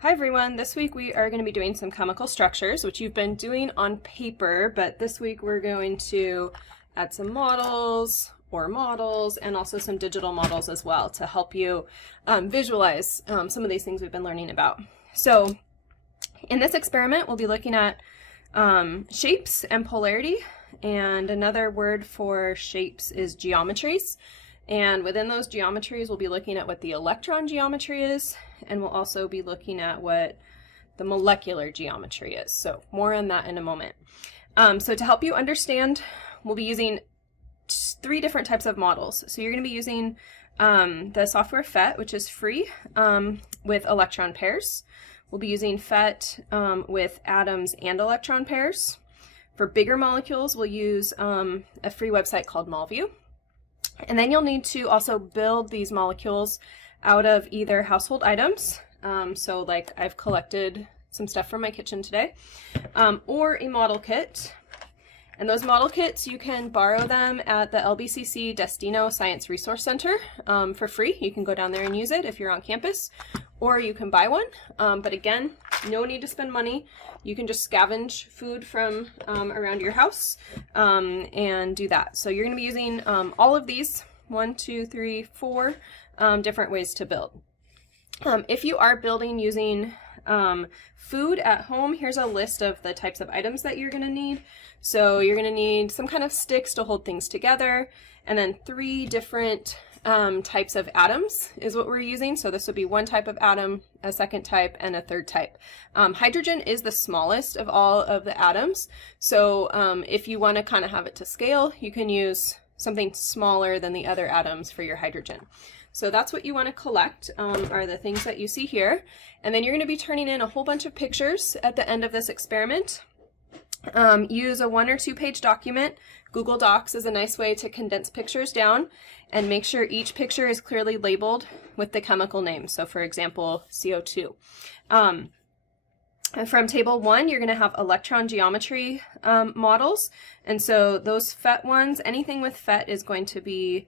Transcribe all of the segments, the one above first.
Hi everyone, this week we are going to be doing some chemical structures, which you've been doing on paper, but this week we're going to add some models and also some digital models as well to help you visualize some of these things we've been learning about. So in this experiment we'll be looking at shapes and polarity, and another word for shapes is geometries. And within those geometries, we'll be looking at what the electron geometry is, and we'll also be looking at what the molecular geometry is. So more on that in a moment. So to help you understand, we'll be using 3 different types of models. So you're going to be using the software PhET, which is free, with electron pairs. We'll be using PhET with atoms and electron pairs. For bigger molecules, we'll use a free website called MolView. And then you'll need to also build these molecules out of either household items, so like I've collected some stuff from my kitchen today, or a model kit. And those model kits, you can borrow them at the LBCC Destino Science Resource Center for free. You can go down there and use it if you're on campus, or you can buy one. But again, no need to spend money. You can just scavenge food from around your house and do that. So you're going to be using all of these 1, 2, 3, 4 different ways to build. If you are building using food at home, here's a list of the types of items that you're going to need. So you're going to need some kind of sticks to hold things together, and then 3 different types of atoms is what we're using. So this would be one type of atom, a second type, and a third type. Hydrogen is the smallest of all of the atoms. So if you want to kind of have it to scale, you can use something smaller than the other atoms for your hydrogen. So that's what you want to collect, are the things that you see here. And then you're going to be turning in a whole bunch of pictures at the end of this experiment. Use a 1 or 2 page document. Google Docs is a nice way to condense pictures down, and make sure each picture is clearly labeled with the chemical name. So for example, CO2. From table 1, you're going to have electron geometry models. And so those PhET ones, anything with PhET is going to be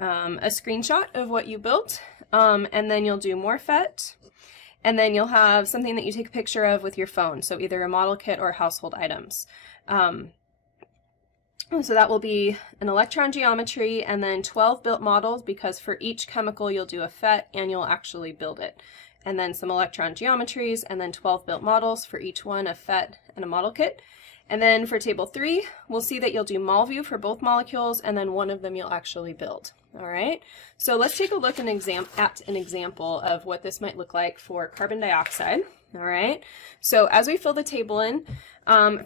a screenshot of what you built. And then you'll do more PhET. And then you'll have something that you take a picture of with your phone, so either a model kit or household items. So that will be an electron geometry and then 12 built models, because for each chemical you'll do a PhET and you'll actually build it. And then some electron geometries and then 12 built models for each one, a PhET and a model kit. And then for table 3, we'll see that you'll do MolView for both molecules, and then one of them you'll actually build. All right, so let's take a look at an example of what this might look like for carbon dioxide. All right, so as we fill the table in,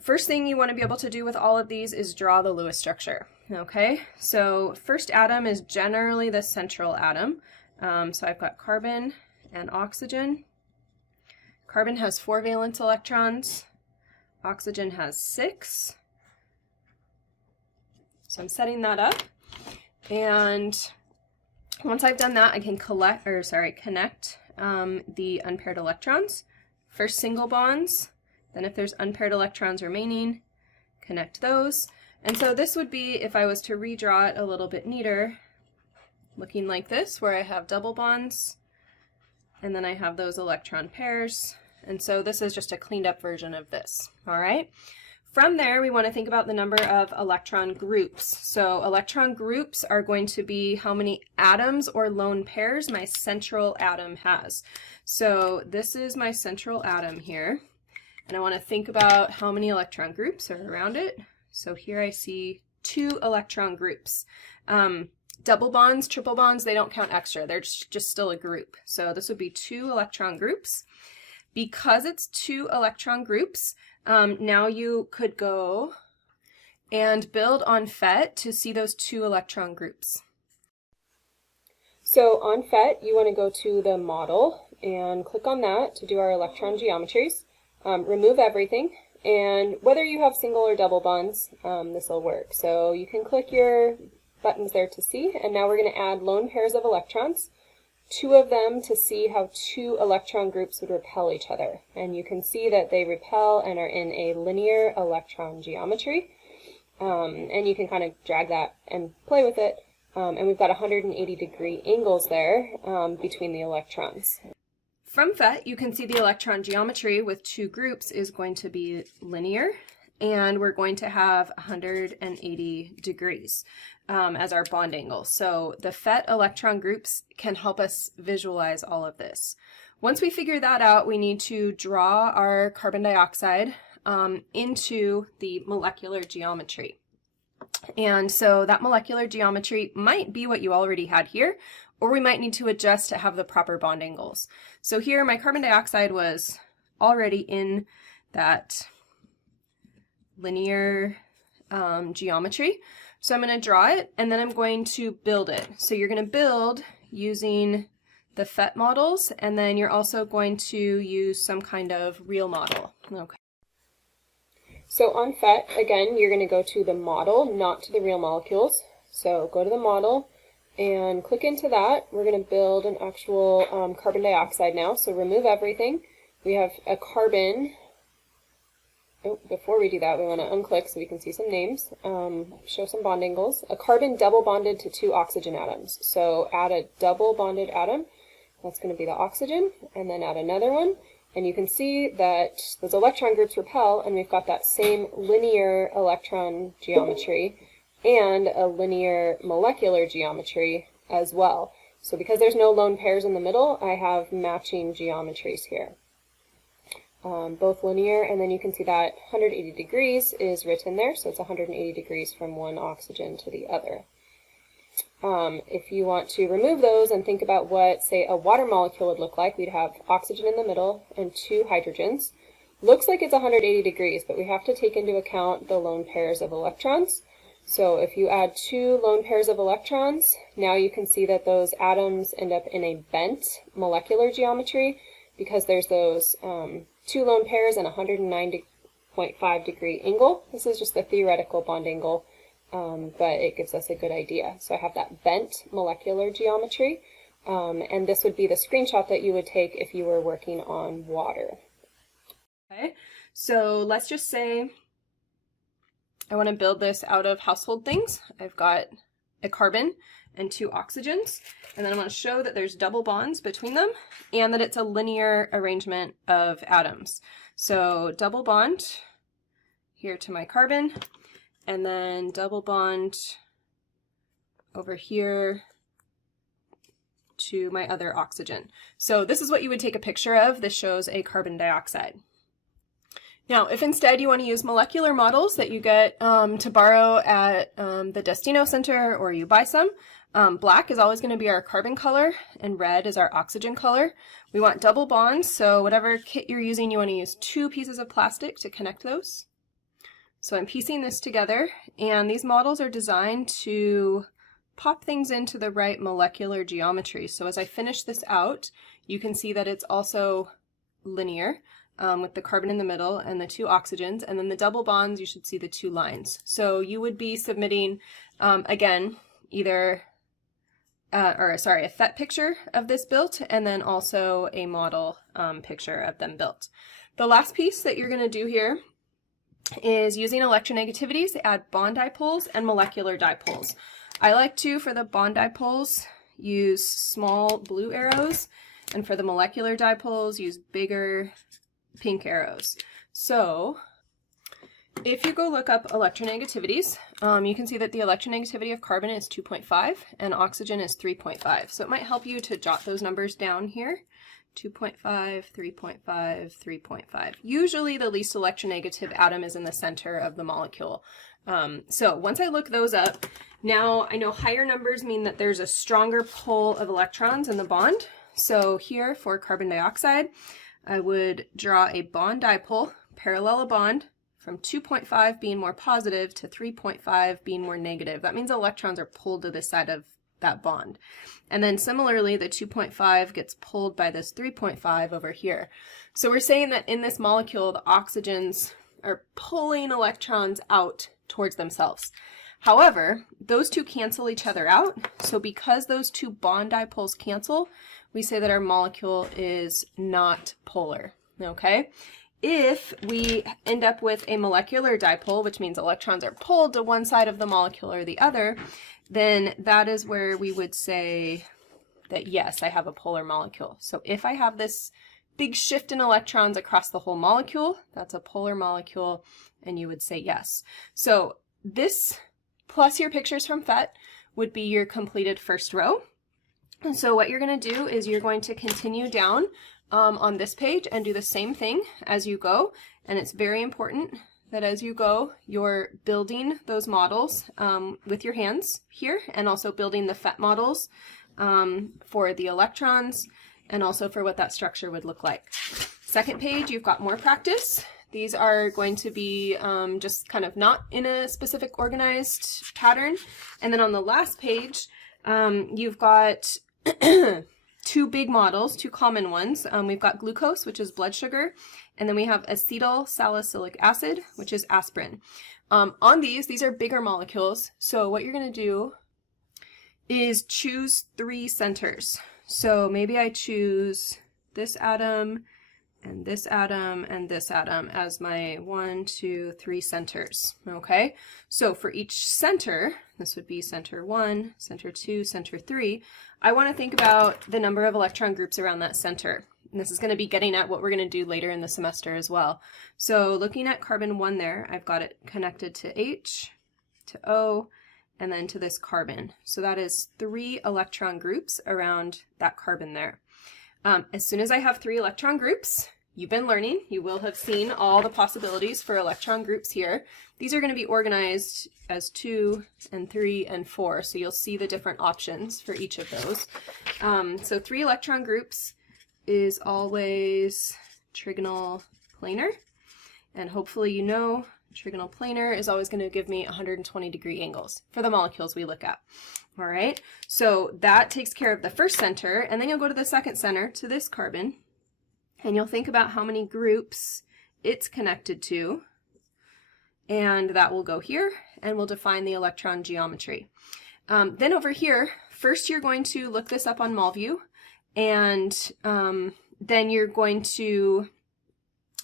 first thing you want to be able to do with all of these is draw the Lewis structure. Okay, so first atom is generally the central atom. So I've got carbon and oxygen. Carbon has 4 valence electrons. Oxygen has 6. So I'm setting that up. And once I've done that, I can connect the unpaired electrons. First single bonds, then if there's unpaired electrons remaining, connect those. And so this would be, if I was to redraw it a little bit neater, looking like this, where I have double bonds, and then I have those electron pairs. And so this is just a cleaned up version of this. All right. From there, we want to think about the number of electron groups. So electron groups are going to be how many atoms or lone pairs my central atom has. So this is my central atom here, and I want to think about how many electron groups are around it. So here I see 2 electron groups. Double bonds, triple bonds, they don't count extra. They're just still a group. So this would be 2 electron groups. Because it's 2 electron groups, now you could go and build on PhET to see those 2 electron groups. So on PhET, you want to go to the model and click on that to do our electron geometries. Remove everything, and whether you have single or double bonds, this will work. So you can click your buttons there to see, and now we're going to add lone pairs of electrons. 2 of them to see how 2 electron groups would repel each other. And you can see that they repel and are in a linear electron geometry. And you can kind of drag that and play with it. And we've got 180-degree angles there between the electrons. From PhET, you can see the electron geometry with two groups is going to be linear, and we're going to have 180 degrees as our bond angle. So the PhET electron groups can help us visualize all of this. Once we figure that out, we need to draw our carbon dioxide into the molecular geometry. And so that molecular geometry might be what you already had here, or we might need to adjust to have the proper bond angles. So here my carbon dioxide was already in that linear geometry. So I'm going to draw it and then I'm going to build it. So you're going to build using the PhET models, and then you're also going to use some kind of real model. Okay. So on PhET, again, you're going to go to the model, not to the real molecules. So go to the model and click into that. We're going to build an actual carbon dioxide now. So remove everything. We have a carbon. Oh, before we do that, we want to unclick so we can see some names, show some bond angles. A carbon double bonded to two oxygen atoms. So add a double bonded atom. That's going to be the oxygen, and then add another one. And you can see that those electron groups repel, and we've got that same linear electron geometry and a linear molecular geometry as well. So because there's no lone pairs in the middle, I have matching geometries here. Both linear, and then you can see that 180 degrees is written there, so it's 180 degrees from one oxygen to the other. If you want to remove those and think about what, say, a water molecule would look like, we'd have oxygen in the middle and two hydrogens. Looks like it's 180 degrees, but we have to take into account the lone pairs of electrons. So if you add two lone pairs of electrons, now you can see that those atoms end up in a bent molecular geometry because there's those two lone pairs and a 109.5 degree angle. This is just the theoretical bond angle, but it gives us a good idea. So I have that bent molecular geometry, and this would be the screenshot that you would take if you were working on water. Okay, so let's just say I want to build this out of household things. I've got a carbon and two oxygens, and then I want to show that there's double bonds between them and that it's a linear arrangement of atoms. So double bond here to my carbon, and then double bond over here to my other oxygen. So this is what you would take a picture of. This shows a carbon dioxide. Now, if instead you want to use molecular models that you get to borrow at the Destino Center, or you buy some, black is always going to be our carbon color and red is our oxygen color. We want double bonds, so whatever kit you're using, you want to use two pieces of plastic to connect those. So I'm piecing this together, and these models are designed to pop things into the right molecular geometry. So as I finish this out, you can see that it's also linear. With the carbon in the middle and the two oxygens, and then the double bonds, you should see the two lines. So you would be submitting, again, either, a PhET picture of this built, and then also a model picture of them built. The last piece that you're going to do here is using electronegativities to add bond dipoles and molecular dipoles. I like to, for the bond dipoles, use small blue arrows, and for the molecular dipoles, use bigger pink arrows. So if you go look up electronegativities, you can see that the electronegativity of carbon is 2.5 and oxygen is 3.5. So it might help you to jot those numbers down here. 2.5, 3.5, 3.5. Usually the least electronegative atom is in the center of the molecule. So once I look those up, now I know higher numbers mean that there's a stronger pull of electrons in the bond. So here for carbon dioxide, I would draw a bond dipole, parallel a bond, from 2.5 being more positive to 3.5 being more negative. That means electrons are pulled to the side of that bond. And then similarly, the 2.5 gets pulled by this 3.5 over here. So we're saying that in this molecule, the oxygens are pulling electrons out towards themselves. However, those two cancel each other out. So because those two bond dipoles cancel, we say that our molecule is not polar, okay? If we end up with a molecular dipole, which means electrons are pulled to one side of the molecule or the other, then that is where we would say that yes, I have a polar molecule. So if I have this big shift in electrons across the whole molecule, that's a polar molecule, and you would say yes. So this plus your pictures from PhET would be your completed first row. And so what you're going to do is you're going to continue down on this page and do the same thing as you go. And it's very important that as you go, you're building those models with your hands here, and also building the PhET models for the electrons and also for what that structure would look like. Second page, you've got more practice. These are going to be just kind of not in a specific organized pattern. And then on the last page, you've got two big models, two common ones. We've got glucose, which is blood sugar, and then we have acetyl salicylic acid, which is aspirin. On these are bigger molecules, so what you're going to do is choose 3 centers. So maybe I choose this atom, and this atom, and this atom as my 1, 2, 3 centers, okay? So for each center, this would be center 1, center 2, center 3, I want to think about the number of electron groups around that center. And this is going to be getting at what we're going to do later in the semester as well. So looking at carbon 1 there, I've got it connected to H, to O, and then to this carbon. So that is 3 electron groups around that carbon there. As soon as I have 3 electron groups, you've been learning, you will have seen all the possibilities for electron groups here. These are going to be organized as 2 and 3 and 4, so you'll see the different options for each of those. So 3 electron groups is always trigonal planar, and hopefully you know trigonal planar is always going to give me 120-degree angles for the molecules we look at. All right, so that takes care of the first center, and then you'll go to the second center, to this carbon, and you'll think about how many groups it's connected to, and that will go here, and we'll define the electron geometry. Then over here, first you're going to look this up on MolView, and then you're going to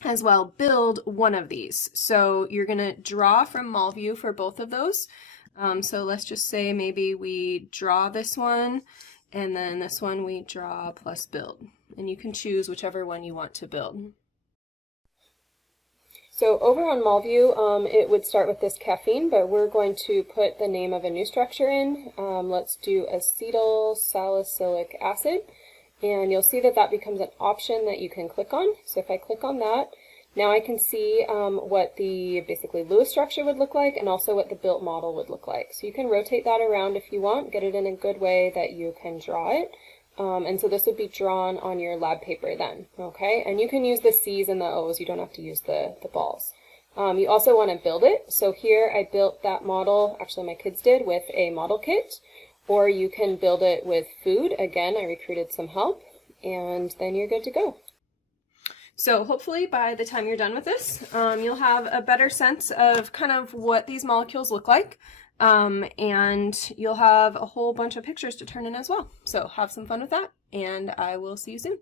as well build one of these. So you're going to draw from MolView for both of those. So let's just say maybe we draw this one, and then this one we draw plus build. And you can choose whichever one you want to build. So over on MolView, it would start with this caffeine, but we're going to put the name of a new structure in. Let's do acetyl salicylic acid. And you'll see that that becomes an option that you can click on. So if I click on that, now I can see what the basically Lewis structure would look like, and also what the built model would look like. So you can rotate that around if you want, get it in a good way that you can draw it. And so this would be drawn on your lab paper then, okay? And you can use the C's and the O's, you don't have to use the balls. You also want to build it. So here I built that model, actually my kids did, with a model kit. Or you can build it with food. Again, I recruited some help, and then you're good to go. So hopefully by the time you're done with this, you'll have a better sense of kind of what these molecules look like, and you'll have a whole bunch of pictures to turn in as well. So have some fun with that, and I will see you soon.